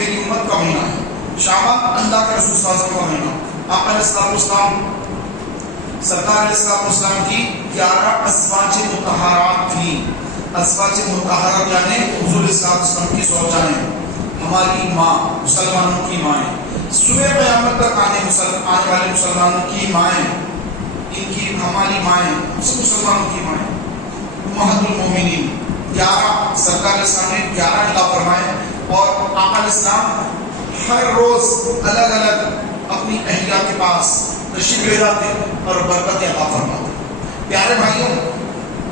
میری امت کا مہینہ ہے، شعبان اللہ کے رسول صلی اللہ علیہ وسلم کا مہینہ۔ آپ علیہ السلام سرکار علیہ السلام کی 11 ازواج مطہرات تھیں۔ ازواج مطہرات یعنی حضور علیہ السلام کی زوجائیں، ہماری ماں، مسلمانوں کی مائیں، صبح قیامت تک آنے والے مسلمانوں کی مائیں، ان کی ہماری مائیں، سب مسلمانوں کی مائیں، امہات المومنین 11 سرکار علیہ السلام نے 11 عطا فرمائے، اور آقا علیہ السلام ہر روز الگ الگ اپنی اہلیہ کے پاس تشریف لے جاتے اور برکت عطا فرماتے۔ پیارے بھائیوں،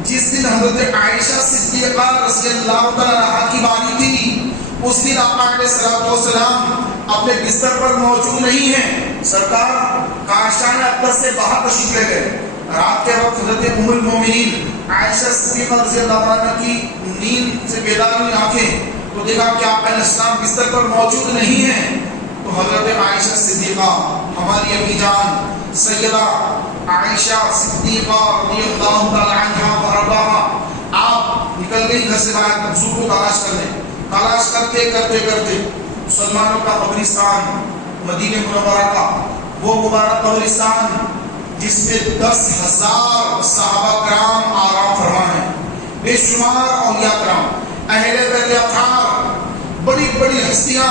جس دن حضرت عائشہ صدیقہ رضی اللہ تعالی عنہا کی باری تھی، اس دن آقا علیہ السلام اپنے بستر پر موجود نہیں ہیں، سرکار کاشان اختر سے باہر تشریف لے گئے۔ رات کے وقت حضرت ام المومنین عائشہ صدیقہ رضی اللہ عنہا کی نیند سے بیدار ہوئی آنکھیں تو دیکھا کہ آقا علیہ السلام بستر پر موجود نہیں ہیں، تو حضرت عائشہ صدیقہ ہماری امی جان سیدہ عائشہ صدیقہ رضی اللہ تعالی عنہا وارضاہا آپ نکل گئی گھر سے باہر حضور کو تلاش کرنے۔ تلاش کرتے کرتے کرتے مسلمانوں کا قبرستان مدینہ منورہ کا وہ مبارک قبرستان جس میں 10,000 صحابہ کرام آرام فرما ہیں، بے شمار اولیاء کرام، اہل بیت اطہار، بڑی بڑی ہستیاں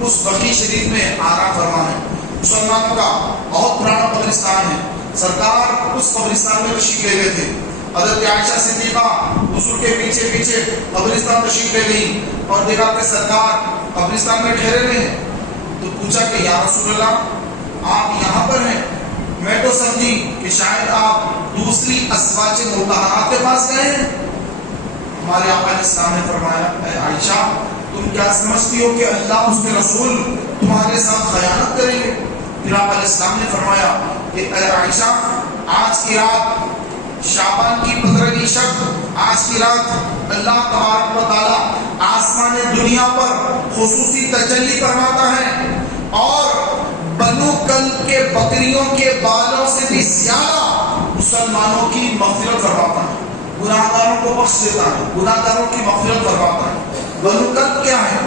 اس بقیع شریف میں آرام فرما ہیں۔ مسلمانوں کا بہت پرانا قبرستان ہے، سرکار اس قبرستان میں تشریف لے گئے تھے۔ حضرت عائشہ صدیقہ حضور کے پیچھے پیچھے قبرستان تشریف لے گئی اور دیکھا کہ سرکار قبرستان میں ٹھہرے ہوئے ہیں، تو پوچھا کہ یا رسول اللہ آپ یہاں پر ہیں؟ میں تو سمجھی کہ شاید آپ دوسری ازواج مطہرات کے پاس گئے ہیں۔ ہمارے آقا علیہ السلام نے فرمایا اے عائشہ تم کیا سمجھتی ہو کہ اللہ اس کے رسول تمہارے ساتھ خیانت کریں گے؟ پھر آقا علیہ السلام نے فرمایا کہ اے عائشہ آج کی رات شعبان کی 15ویں شب، آج کی رات اللہ تبارک و تعالی آسمان دنیا پر خصوصی تجلی فرماتا ہے اور بنو کلب کے بکریوں کے بالوں سے بھی زیادہ مسلمانوں کی مغفرت فرماتا ہے، گناہگاروں کو بخش دیتا ہے، گناہگاروں کی مغفرت فرماتا ہے۔ بنو کلب کیا ہے؟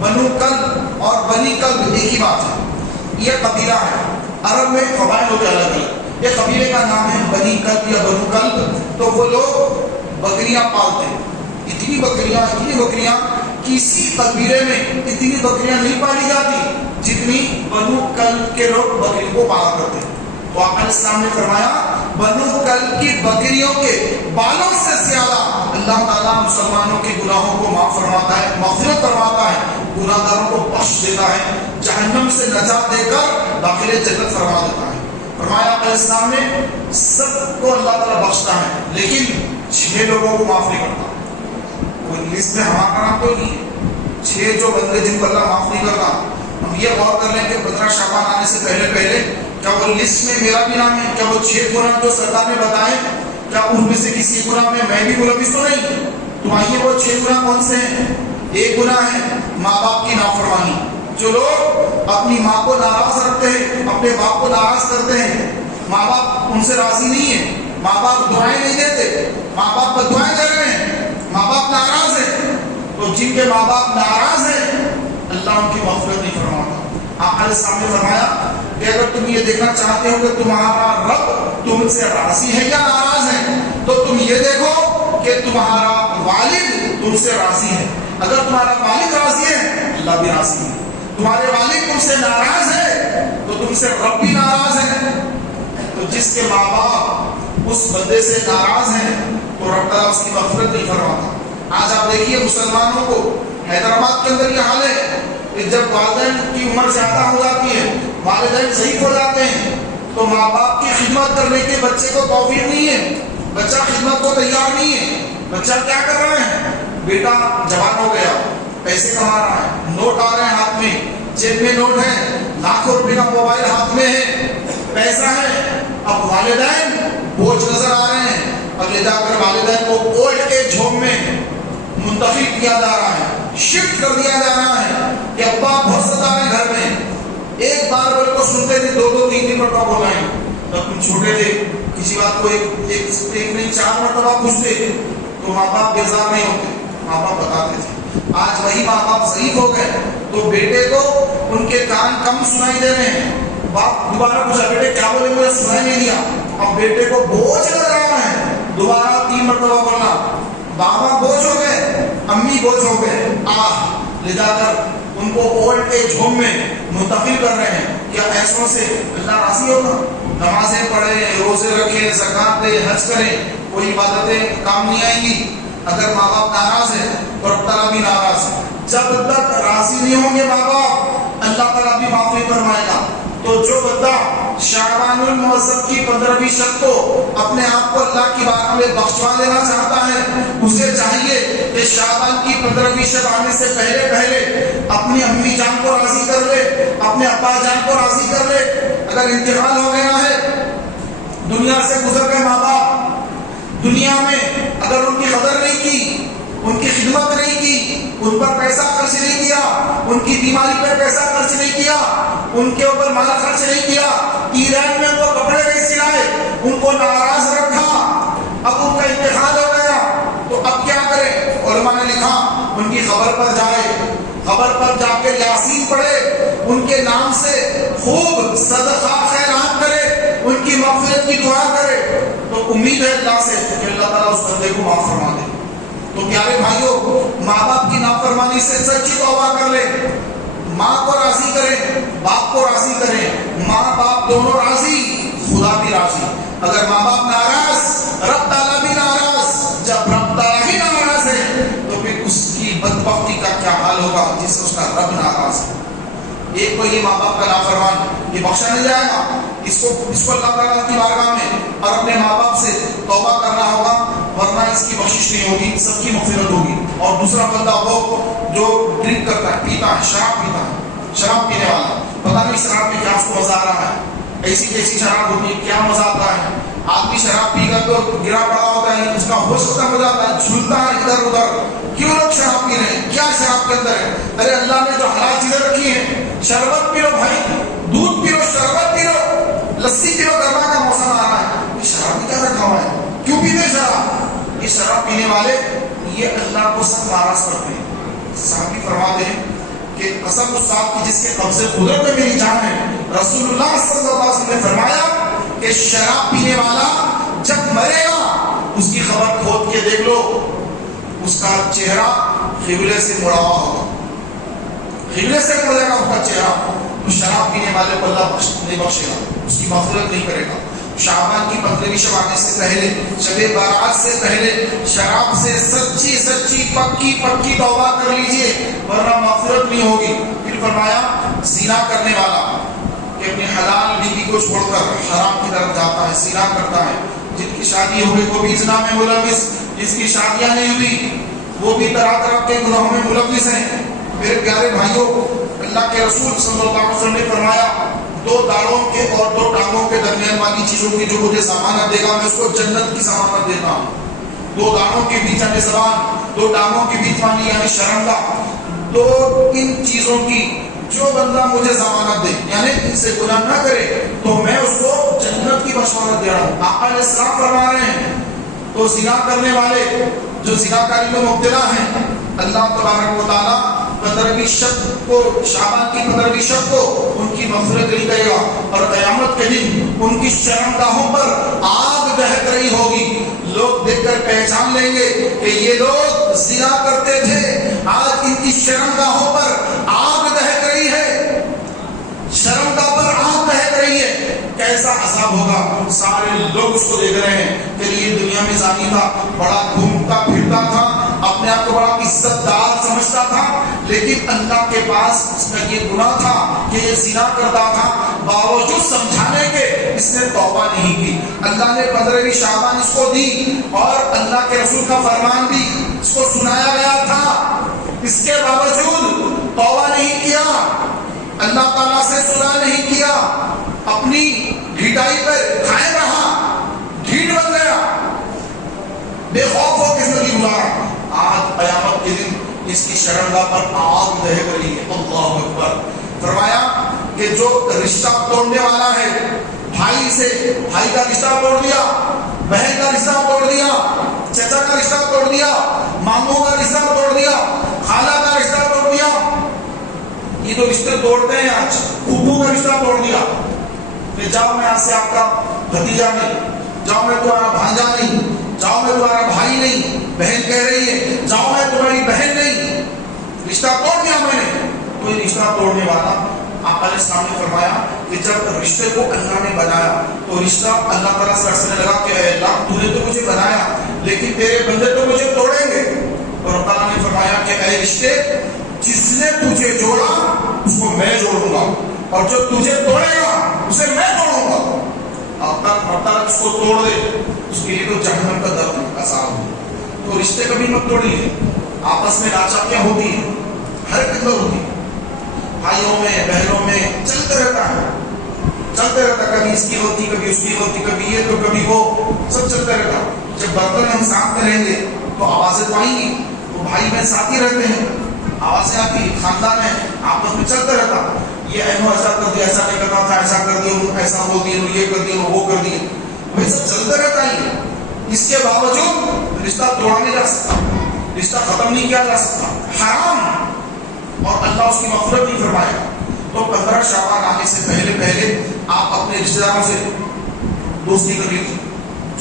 بنو کلب اور بنی کلب ایک ہی بات ہے، یہ قبیلہ ہے، عرب میں قبائل ہوتے الگ الگ، یہ قبیلے کا نام ہے بنی کلب یا بنو کلب۔ تو وہ لوگ بکریاں پالتے ہیں، اتنی بکریاں کسی قبیلے میں اتنی بکریاں نہیں پالی جاتی جتنی بنو کلب کے لوگ بکریوں کو پالا کرتے ہیں۔ تو آقا علیہ السلام نے فرمایا بنو کلب کی بکریوں کے بالوں سے زیادہ اللہ تعالیٰ مسلمانوں کے گناہوں کو معاف فرماتا ہے، مغفرت فرماتا ہے، گناہگاروں کو بخش دیتا ہے، جہنم سے نجات دے کر داخل جنت فرما دیتا ہے۔ فرمایا آقا علیہ السلام نے سب کو اللہ تعالیٰ بخشتا ہے لیکن 6 لوگوں کو معاف نہیں کرتا۔ کوئی لسٹ میں ہمارا نام تو نہیں ہے، 6 جو بندے جن کو اللہ معاف نہیں کرتا۔ ہم یہ غور کر لیں کہ 15 شعبان آنے سے پہلے کیا وہ لسٹ میں میرا بھی نام ہے؟ کیا وہ 6 گناہ جو سرکار نے بتائے کیا ان میں سے کسی گناہ میں بھی ملوث تو نہیں؟ تو آئیے وہ 6 گناہ کون سے ہیں؟ ایک گناہ ہے ماں باپ کی نافرمانی، جو لوگ اپنی ماں کو ناراض رکھتے ہیں، اپنے باپ کو ناراض کرتے ہیں، ماں باپ ان سے راضی نہیں ہے، ماں باپ دعائیں نہیں دیتے، ماں باپ پر دعائیں کر رہے ہیں، ماں باپ ناراض ہیں، تو جن کے ماں باپ ناراض ہیں اللہ ان کی مغفرت نہیں فرماتا۔ آقا علیہ السلام نے فرمایا کہ اگر تم یہ دیکھنا چاہتے ہو کہ تمہارا رب تم سے راضی ہے یا ناراض ہے تو تم یہ دیکھو کہ تمہارا والد تم سے راضی ہے۔ اگر تمہارا والد راضی ہے اللہ بھی راضی ہے، تمہارے والد تم سے ناراض ہے تو تم سے رب بھی ناراض ہے۔ تو جس کے ماں باپ اس بندے سے ناراض ہیں تو رب تعالیٰ اس کی مغفرت نہیں فرماتا۔ آج آپ دیکھیے مسلمانوں کو حیدرآباد کے اندر یہ حال ہے کہ جب والدین کی عمر زیادہ ہو جاتی ہے، والدین ضعیف ہو جاتے ہیں تو ماں باپ کی خدمت کرنے کے بچے کو توفیق نہیں ہے، بچہ خدمت کو تیار نہیں ہے۔ بچہ کیا کر رہا ہے؟ بیٹا جوان ہو گیا، پیسے کما رہا ہے، نوٹ آ رہے ہیں ہاتھ میں، جیب میں نوٹ ہے، لاکھوں روپے کا موبائل ہاتھ میں ہے، پیسہ ہے۔ اب والدین بوجھ نظر آ رہے ہیں، اب لے جا کر والدین کو اولڈ ایج ہوم میں منتقل کیا جا رہا ہے، شفٹ کر دیا جا رہا ہے کہ ابا بہت ستا رہے گھر میں، ایک بار بول کو سنتے تھے 2-3 مرتبہ بولائیں، جب تم چھوٹے تھے کسی بات کو ایک نہیں 4 مرتبہ پوچھتے تو ماں باپ بیزار نہیں ہوتے، ماں باپ بتاتے تھے۔ آج وہی ماں باپ ضعیف ہو گئے، تو بیٹے کو ان کے کان کم سنائی دے رہے ہیں. باپ دوبارہ پوچھا بیٹے کیا بولے, مجھے سنائی نہیں دیا. اب بیٹے کو بوجھ لگ رہا ہے, دوبارہ 3 مرتبہ بولنا. بابا بوجھ ہو گئے, امی بوجھ ہو گئے, لے جا کر ان کو اولڈ ایج ہوم میں منتقل کر رہے ہیں. کیا ایسوں سے اللہ راضی ہوگا؟ نمازیں پڑھیں, روزے رکھیں, زکات دیں, حج کریں, کوئی عبادتیں کام نہیں آئیں گی. اگر ماں باپ ناراض ہے تو رب تعالیٰ بھی ناراض ہے. جب تک راضی نہیں ہوں گے ماں باپ, اللہ تعالیٰ بھی معاف نہیں فرمائے گا. تو جو بندہ شعبان المعظم کی 15ویں شب کو اپنے آپ کو اللہ کی بارگاہ میں بخشوا لینا چاہتا ہے, اسے چاہیے کہ شعبان کی 15ویں شب آنے سے پہلے اپنی امی جان کو راضی کر لے, اپنے ابا جان کو راضی کر لے. اگر انتقال ہو گیا ہے, دنیا سے گزر گئے ماں باپ, دنیا میں اگر ان کی قدر نہیں کی, ان کی خدمت نہیں کی, ان پر پیسہ خرچ نہیں کیا, ان کی بیماری پر پیسہ خرچ نہیں کیا, ان کے اوپر مال خرچ نہیں کیا, ایران میں ان کو کپڑے نہیں سلائے, ان کو ناراض رکھا, اب ان کا انتقال ہو گیا, تو اب کیا کریں؟ علماء نے لکھا ان کی قبر پر جائے, قبر پر جا کے یاسین پڑھے, ان کے نام سے خوب صدقہ خیرات کرے, ان کی مغفرت کی دعا کرے, تو امید ہے اللہ سے کہ اللہ تعالیٰ اس بندے کو معاف فرما دے. تو پیارے بھائیوں, ماں باپ کی نافرمانی سے سچی توبہ کر لیں, ماں کو راضی کریں, باپ کو راضی کریں. ماں باپ دونوں راضی, خدا بھی راضی. اگر ماں باپ ناراض, رب تعالیٰ بھی ناراض. جب رب تعالیٰ ہی ناراض ہے تو پھر اس کی بدبختی کا کیا حال ہوگا جس سے اس کا رب ناراض ہے. ایک کو یہ ماں باپ کا نافرمان یہ بخشا نہیں جائے گا, اس کو اللہ تعالیٰ کی بارگاہ میں اور اپنے ماں باپ سے توبہ کرنا ہوگا, ورنہ اس کی بخشش نہیں ہوگی, سب کی مغفرت ہوگی. اور دوسرا بندہ وہ جو ڈرنک کرتا ہے, پیتا ہے, شراب پیتا ہے, شراب پینے والا, پتہ نہیں شراب میں کیا اس کو مزہ آ رہا ہے, ایسی کیسی شراب ہوتی ہے, کیا مزہ آتا ہے. آدمی شراب پی کر تو گرا پڑا ہوتا ہے, اس کا ہوش ختم ہو جاتا ہے, جھولتا ہے ادھر ادھر. کیوں لوگ شراب پی رہے ہیں, کیا شراب کے اندر ہے؟ ارے اللہ نے جو حلال چیزیں رکھی ہیں, شربت پی لو بھائی, دودھ پی لو, شربت پی لو, لسی پی لو, گرما کا موسم آ رہا ہے. یہ شراب میں کیا رکھا ہوا ہے, کیوں پیتے شراب؟ یہ شراب پینے والے یہ اللہ کو سب ناراض کرتے ہیں. صحابی فرماتے ہیں کہ قسم اس ذات کی جس کے قبضے قدرت میں میری جان ہے, رسول اللہ صلی اللہ علیہ وسلم نے فرمایا کہ شراب پینے والا جب مرے گا اس کی خبر کھود کے دیکھ لو, اس کا چہرہ قبلے سے مڑا ہوا ہوگا, قبلے سے مڑے گا اس کا چہرہ. تو شراب پینے والے کو اللہ نہیں بخشے گا, اس کی مغفرت نہیں کرے گا. شعبان کی 15ویں شب آنے سے پہلے, شب بارات سے پہلے شراب سے سچی پکی توبہ کر لیجئے, ورنہ مغفرت نہیں ہوگی. پھر فرمایا زنا کرنے والا کہ اپنی حلال بیوی کو چھوڑ کر حرام کی طرف جاتا ہے, زنا کرتا ہے. جن کی شادی ہوئی وہ بھی زنا میں ملوث, جس کی شادیاں نہیں ہوئی وہ بھی طرح کے گناہوں میں ملوث ہیں. میرے پیارے بھائیوں, اللہ کے رسول صلی اللہ علیہ وسلم نے فرمایا 2 داڑوں کے اور 2 ٹانگوں کے درمیان والی چیزوں کی جو مجھے ضمانت دے گا میں اس کو جنت کی ضمانت دیتا ہوں. 2 داڑوں کے بیچ یعنی زبان, 2 ٹانگوں کے بیچ والی یعنی شرمگاہ, 2 ان چیزوں کی جو بندہ مجھے ضمانت دے, یعنی ان سے گناہ نہ کرے, تو میں اس کو جنت کی بشارت دے رہا ہوں. آقا علیہ السلام فرما رہے ہیں. تو زنا کرنے والے جو زناکاری میں مبتلا ہیں, اللہ تبارک و تعالیٰ 15ویں شب کو, شعبان کی 15ویں شب کو ان کی مغفرت نہیں کرے گا, اور قیامت کے دن ان کی شرمگاہوں پر آگ دہک رہی ہوگی. لوگ دیکھ کر پہچان لیں گے کہ یہ لوگ زنا کرتے تھے, آج ان کی شرمگاہوں پر آگ دہک رہی ہے, شرمگاہ پر آگ دہک رہی ہے. کیسا عذاب ہوگا. سارے لوگ اس کو دیکھ رہے ہیں کہ یہ دنیا میں زانی تھا, بڑا گھومتا پھرتا تھا, اپنے آپ کو بڑا عزت دار سمجھتا تھا, لیکن اللہ کے پاس اس کا یہ گناہ تھا کہ یہ زنا کرتا تھا. باوجود سمجھانے کے اس نے توبہ نہیں کی. اللہ نے 15ویں شعبان اس کو دی, اور اللہ کے رسول کا فرمان بھی اس کو سنایا گیا تھا. اس کے باوجود توبہ نہیں کیا, اللہ تعالیٰ سے صلح نہیں کیا, اپنی ڈھیٹائی پر قائم رہا, ڈھیٹ بن گیا, بے خوف ہو کے زندگی گزارا. آج قیامت کے دن اس کی شرمگاہ پر آگ دہک رہی ہے. اللہ اکبر. فرمایا کہ جو رشتہ توڑنے والا ہے, بھائی سے بھائی کا رشتہ توڑ دیا, بہن کا رشتہ توڑ دیا, چچا کا رشتہ توڑ دیا, ماموں کا رشتہ توڑ دیا, خالہ کا رشتہ توڑ دیا, یہ تو رشتے توڑتے ہیں آج. پھوپھو کا رشتہ توڑ دیا کہ جاؤ میں آج سے آپ کا بھتیجا نہیں, جاؤ میں تمہارا بھانجا نہیں, جاؤ میں تمہارا بھائی نہیں. بہن کہہ رہی ہے جاؤ میں تمہاری بہن نہیں, رشتہ توڑ دیا میں نے. کوئی رشتہ توڑنے والا, آپ علیہ السلام نے فرمایا کہ جب رشتے کو اللہ نے بنایا تو رشتہ اللہ تعالیٰ سے عرض کرنے لگا کہ اے اللہ تو نے تو مجھے بنایا لیکن تیرے بندے تو مجھے توڑیں گے. اور اللہ تعالیٰ نے فرمایا کہ اے رشتے, جس نے تجھے جوڑا اس کو میں جوڑوں گا, اور جو تجھے توڑے گا اسے میں توڑوں گا. اب تک اس کو توڑ دے اس کے لیے تو جہنم کا درد عذاب ہے. تو رشتے کبھی مت توڑیے. آپس میں ناچاکیاں ہوتی ہیں, ہر قدر ہوتی ہے, بھائیوں میں بہنوں میں چلتے رہتا ہے, چلتے رہتا. کبھی اس کی غلطی, کبھی اس کی غلطی, کبھی یہ تو کبھی وہ, سب چلتا رہتا. جب برتن ہم ساتھ کریں گے تو آوازیں تو آئیں گی. تو بھائی بہن ساتھ ہی رہتے ہیں, آوازیں آتی, خاندان ہے, آپس میں چلتا رہتا. یہ ایسا کر دیا, ایسا نہیں کرنا تھا, ایسا کر دیا, ایسا بول دیا, یہ کر دیا, وہ کر دیا, وہی سب چلتا رہتا ہی. اس کے باوجود رشتہ توڑا نہیں جا سکتا, رشتہ ختم نہیں کیا جا سکتا. حرام, اور اللہ اس کی مغفرت نہیں فرمائے گا. تو 15 شعبان آنے سے پہلے آپ اپنے رشتے داروں سے دوستی کر لیجیے,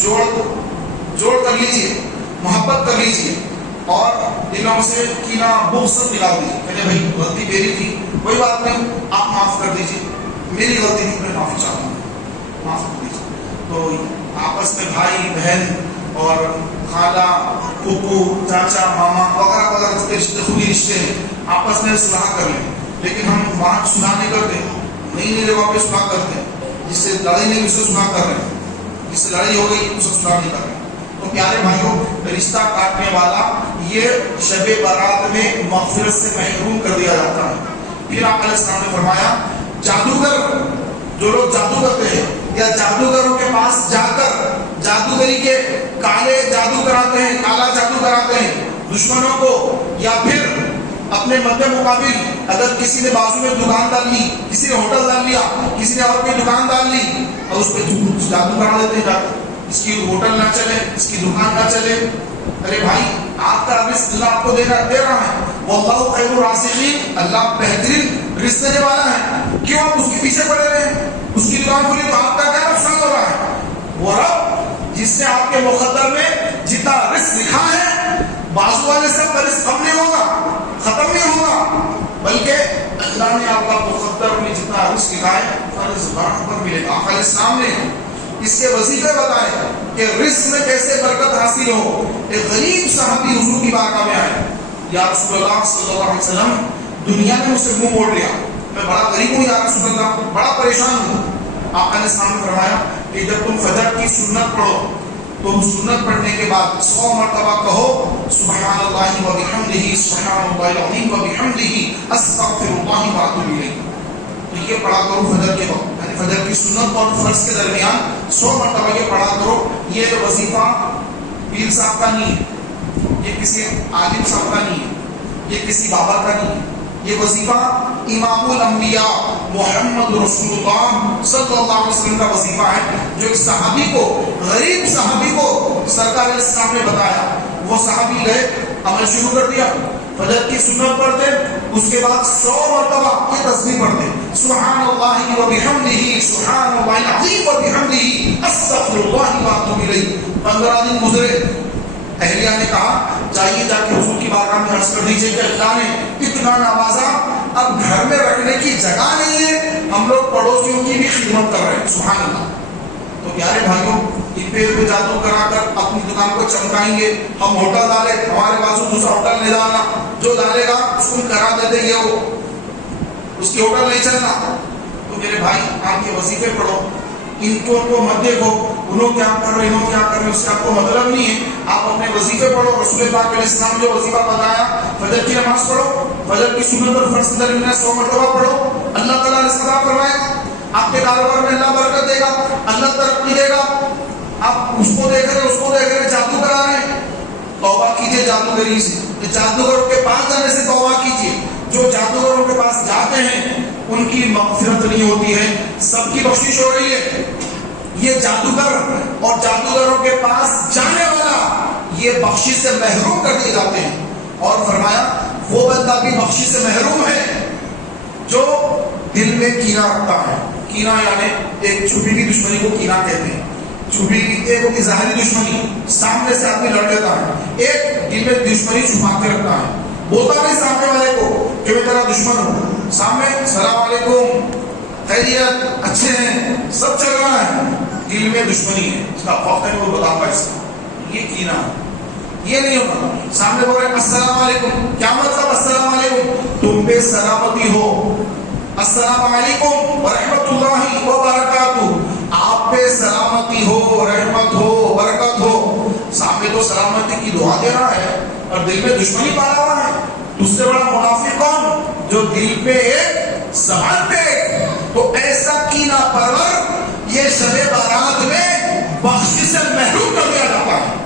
جوڑ کر لیجیے, محبت کر لیجیے, اور دلوں سے کینہ بغض ملا دیجیے. کہ بھائی غلطی میری تھی, کوئی بات نہیں, آپ معاف کر دیجیے, میری غلطی تھی, میں معافی چاہتا ہوں, معاف کر دیجیے. تو آپس میں بھائی بہن اور خالہ پھوپھو چاچا ماما وغیرہ وغیرہ رشتے, خونی رشتے ہیں, آپس میں صلاح کر لیں. لیکن ہم وہاں صلاح نہیں کرتے, نئی جگہ پہ صلاح کرتے ہیں. جس سے لڑائی نہیں اس سے صلاح کر رہے ہیں, جس سے لڑائی ہو گئی اس سے صلاح نہیں کر رہے. تو پیارے بھائیوں, رشتہ کاٹنے والا یہ شب برات میں مغفرت سے محروم کر دیا جاتا ہے. پھر آپ علیہ السلام نے فرمایا جادوگر, جو لوگ جادو کرتے ہیں یا جادوگروں کے پاس جا کر جادوگری کے کالے جادو کراتے ہیں, کالا جادو کراتے ہیں دشمنوں کو, یا پھر اپنے مد مقابل اگر کسی نے بازو میں دکان ڈال لی, کسی نے ہوٹل ڈال لیا, کسی نے اور کوئی دکان ڈال لی, اور اس پہ جادو کرا دیتے ہیں, اس کی ہوٹل نہ چلے, اس کی دکان نہ چلے. ارے بھائی, آپ کا رزق اللہ آپ کو دے رہا ہے. واللہ خیر الرازقین, اللہ بہترین رزق دینے والا ہے. کیوں آپ اس کے پیچھے پڑے رہے؟ اس کی دکان کھلی تو آپ کا کیا نقصان ہو رہا ہے؟ وہ رب جس نے آپ کے مقدر میں جتنا رزق لکھا ہے, بازو والے سب کا رزق کم نہیں ہوگا, ختم نہیں ہوگا, بلکہ اللہ نے آپ کا مقدر میں جتنا رزق لکھا ہے فرض برابر ملے گا. آقا علیہ السلام نے اس کے وظیفے بتائے کہ رزق میں کیسے برکت حاصل ہو. ایک غریب صحابی حضور کی بارگاہ میں آئے, یا رسول اللہ صلی اللہ علیہ وسلم, دنیا نے مجھ سے منہ موڑ لیا, میں بڑا غریب ہوں یا رسول اللہ, بڑا پریشان ہوں. آقا نے سامنے فرمایا کہ جب تم فجر کی سنت پڑھو تو سنت پڑھنے کے بعد 100 مرتبہ کہو سبحان اللہ و بحمدہ, سبحان اللہ العظیم و بحمدہ, استغفر اللہ و اتوب الیہ. تو یہ پڑھا کرو فجر کے وقت, یعنی فجر کی سنت اور فرض کے درمیان 100 مرتبہ یہ پڑھا کرو. یہ وظیفہ پیر صاحب کا نہیں ہے, یہ کسی عالم صاحب کا نہیں ہے, یہ کسی بابا کا نہیں ہے. یہ وظیفہ امام الانبیاء محمد رسول اللہ صلی اللہ علیہ وسلم کا وظیفہ ہے, جو ایک صحابی کو, غریب صحابی کو سرکار علیہ السلام نے بتایا. وہ صحابی گئے, عمل شروع کر دیا, فجر کی سنت پڑھتے, اس کے بعد 100 مرتبہ یہ تسبیح پڑھتے, سبحان اللہ و بحمدہ, سبحان اللہ العظیم و بحمدہ, استغفر اللہ و اتوب الیہ. 15 دن گزرے. اہلیہ نے کہا جائیے جا کے حضور کی بارگاہ میں عرض کر دیجیے کہ اللہ نے اتنا نوازا, اب گھر میں رکھنے کی جگہ نہیں ہے, ہم لوگ پڑوسیوں کی بھی خدمت کر رہے ہیں. سبحان اللہ. تو پیارے بھائیوں, ان پہ جادو کرا کر اپنی دکان کو چمکائیں گے. ہم ہوٹل ڈالے, ہمارے بازو دوسرا ہوٹل نہیں ڈالنا, جو ڈالے گا اس کو کرا دیتے گے, وہ اس کی ہوٹل نہیں چلنا. تو میرے بھائی, آپ کے وظیفے پڑھو, ان کو مت دیکھو انہوں کیا کر رہے, انہوں کیا کر رہے, اس سے آپ کو مطلب نہیں ہے. آپ اپنے وظیفے پڑھو. رسول پاک علیہ السلام جو وظیفہ بتایا, فجر کی نماز پڑھو, فجر کی سنت اور فرض کے درمیان 100 مرتبہ پڑھو, اللہ تعالیٰ رزق عطا فرمائے گا. آپ کے کاروبار میں اللہ برکت دے گا, اللہ ترقی دے گا. آپ اس کو دیکھ رہے, اس کو دیکھ رہے, جادو کرا رہے ہیں, توبہ کیجیے جادوگری سے. جادوگروں کے پاس جانے سے توبہ کیجیے. جو جادوگروں کے پاس جاتے ہیں ان کی مغفرت نہیں ہوتی ہے, سب کی بخشش ہو رہی ہے. یہ جادوگر اور جادوگروں کے پاس جانے والا یہ بخشش سے محروم کر دیے جاتے ہیں. اور فرمایا وہ بندہ بھی بخشش سے محروم ہے جو دل میں کینہ رکھتا ہے، کینہ یعنی ایک چھپی ہوئی دشمنی کو کینہ کہتے ہیں، چھپی ایک ہوتی ظاہری دشمنی، سامنے سے آدمی لڑ لیتا ہے، ایک دل میں دشمنی چھپا کے رکھتا ہے، بولتا نہیں سامنے والے کو کہ میں تیرا دشمن ہوں، سامنے السلام علیکم، خیریت، اچھے ہیں، سب چل رہا ہے، دل میں دشمنی ہے، اس کا وقت ہے وہ بتا پائے اس کا، یہ کینہ ہے، یہ نہیں ہوتا۔ سامنے بول رہے السلام علیکم، کیا مطلب السلام علیکم؟ تم پہ سلامتی ہو، السلام علیکم ورحمۃ اللہ وبرکاتہ، آپ پہ سلامتی ہو، رحمت ہو، برکت ہو، سامنے تو سلامتی کی دعا دے رہا ہے اور دل میں دشمنی پالا ہوا ہے، اس سے بڑا منافق کون؟ جو دل پہ ایک زبان پہ ایک، تو ایسا کینہ پرور یہ شب بارات میں بخشش سے محروم کر دیا جاتا ہے۔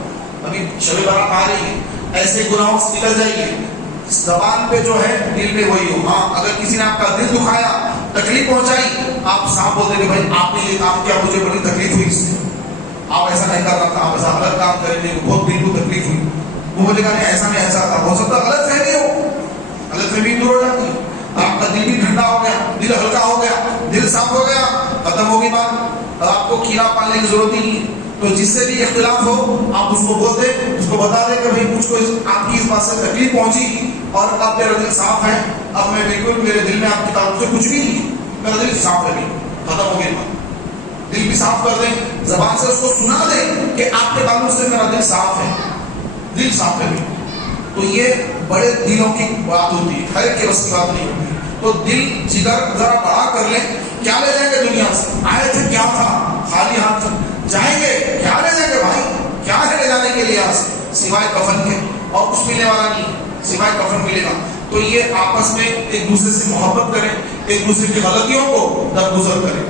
ابھی شب بارات آ رہی ہے، ایسے گناہوں سے نکل جائیے، زبان پہ جو ہے دل میں وہی ہو، ہاں اگر کسی نے آپ کا دل دکھایا، تکلیف پہنچائی، آپ صاحب بولتے کہ بھائی آپ نے یہ کام کیا، مجھے بڑی تکلیف ہوئی اس سے، آپ ایسا نہیں کر رہا تھا، آپ ایسا غلط کام کریں گے، بہت دل کو تکلیف ہوئی، وہ بولے گا نہیں ایسا نہیں ایسا تھا، ہو سکتا غلط فہمی ہو، غلط فہمی دور ہو جاتی ہے، آپ کا دل بھی ٹھنڈا ہو گیا، دل ہلکا ہو گیا، دل صاف ہو گیا، ختم ہوگی بات، اب آپ کو کینہ پالنے کی ضرورت ہی نہیں ہے۔ تو جس سے بھی اختلاف ہو آپ اس کو بول دیں، اس کو بتا دیں کہ بھائی مجھ کو آپ کی اس بات سے تکلیف پہنچی اور اب میرا دل صاف ہے، اب میں بالکل میرے دل میں آپ کی طرف سے کچھ بھی نہیں، میرا دل صاف ہے، ختم ہو گئی بات، دل بھی صاف کر دیں، زبان سے اس کو سنا دیں کہ آپ کے تعلق سے میرا دل صاف ہے، دل صاف ہے۔ تو یہ بڑے دلوں کی بات ہوتی ہے، ہر ایک کے بس کی بات نہیں ہوتی، تو دل جگر ذرا بڑا کر لیں، کیا لے جائیں گے دنیا سے؟ آئے تھے کیا تھا، خالی ہاتھ جائیں گے، کیا لے جائیں گے بھائی، کیا ہے لے جانے کے لیے یہاں سے سوائے کفن کے، اور کچھ ملنے والا نہیں، سوائے کفن ملے گا۔ تو یہ آپس میں ایک دوسرے سے محبت کریں، ایک دوسرے کی غلطیوں کو درگزر کریں۔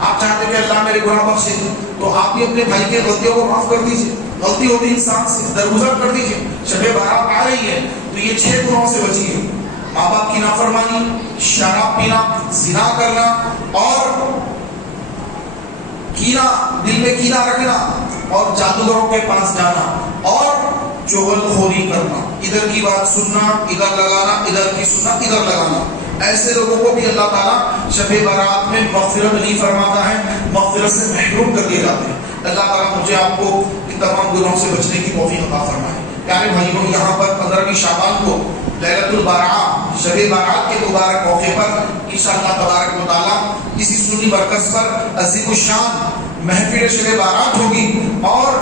آپ چاہتے ہیں کہ اللہ میرے گناہ بخشے، تو آپ بھی اپنے بھائی کی غلطیوں کو معاف کر دیجیے، غلطی ہوتی انسان سے، درگزر کر دیجیے۔ شب بارات آ رہی ہے تو یہ 6 گناہوں سے بچیے، ماں باپ کی نافرمانی، شراب پینا، زنا کرنا، اور کینہ، دل میں کینہ رکھنا، اور جادوگروں کے پاس جانا، اور چغل خوری کرنا، ادھر کی بات سننا ادھر لگانا، ادھر کی سننا ادھر لگانا، ایسے لوگوں کو بھی اللہ تعالیٰ شب بارات میں مغفرت نہیں فرماتا ہے، مغفرت سے محروم کر دیے جاتے ہیں۔ اللہ تعالیٰ مجھے آپ کو ان تمام گناہوں سے بچنے کی توفیق عطا فرمائے۔ پیارے بھائیوں، یہاں پر 15ویں شعبان کو لیلۃ البارعہ، شب بارات کے مبارک موقع پر انشاءاللہ تبارک و تعالیٰ اسی سنی مرکز پر عظیم الشان محفل شب بارات ہوگی، اور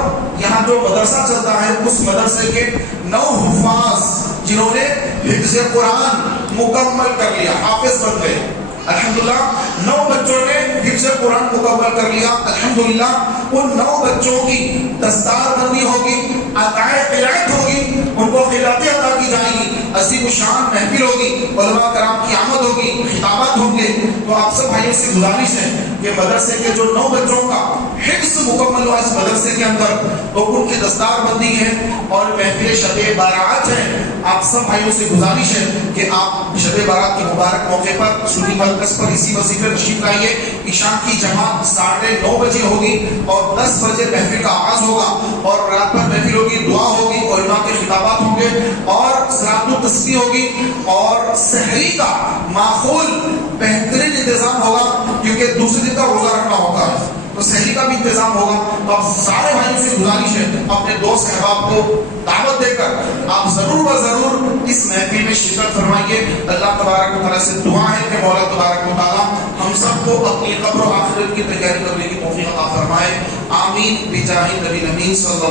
یہاں جو مدرسہ چلتا ہے اس مدرسے کے 9 حفاظ جنہوں نے حفظ قرآن مکمل کر لیا، حافظ بن گئے، الحمدللہ 9 بچوں نے حفظ قرآن مکمل کر لیا، الحمدللہ ان 9 بچوں کی دستار بندی ہوگی، عطائے قرأت ہوگی، ان کو قرأتیں عطا کی جائیں گی، عظیم الشان محفل ہوگی، علماء کرام کی آمد ہوگی، خطابات ہوں گے۔ تو آپ سب بھائیوں سے گزارش ہے کہ مدرسے کے جو 9 بچوں کا حفظ مکمل ہوا اس مدرسے کے اندر، تو ان کی دستار بندی ہے اور محفل شب بارات ہے، آپ سب بھائیوں سے گزارش ہے کہ آپ شب بارات کے مبارک موقع پر سنی مرکز پر اسی مسجد میں تشریف لائیے۔ عشاء کی جماعت 9:30 بجے ہوگی اور 10 بجے محفل کا آغاز ہوگا، اور رات بھر محفل ہوگی، دعا ہوگی، علماء کے خطابات ہوں گے، اور صلاۃ التسبیح ہوگی، اور سحری کا معقول بہترین انتظام ہوگا، کیونکہ دوسرے دن کا روزہ رکھنا ہوتا ہے، تو سحری کا بھی انتظام ہوگا۔ تو آپ سارے بھائیوں سے گزارش ہے اپنے دوست احباب کو دعوت دے کر آپ ضرور و ضرور اس محفل میں شرکت فرمائیے۔ اللہ تبارک و تعالیٰ سے دعا ہے کہ مولا تبارک و تعالیٰ ہم سب کو اپنی قبر و آخرت کی تیاری کرنے کی توفیق عطا فرمائے، آمین بجاہ نبی امین صلی اللہ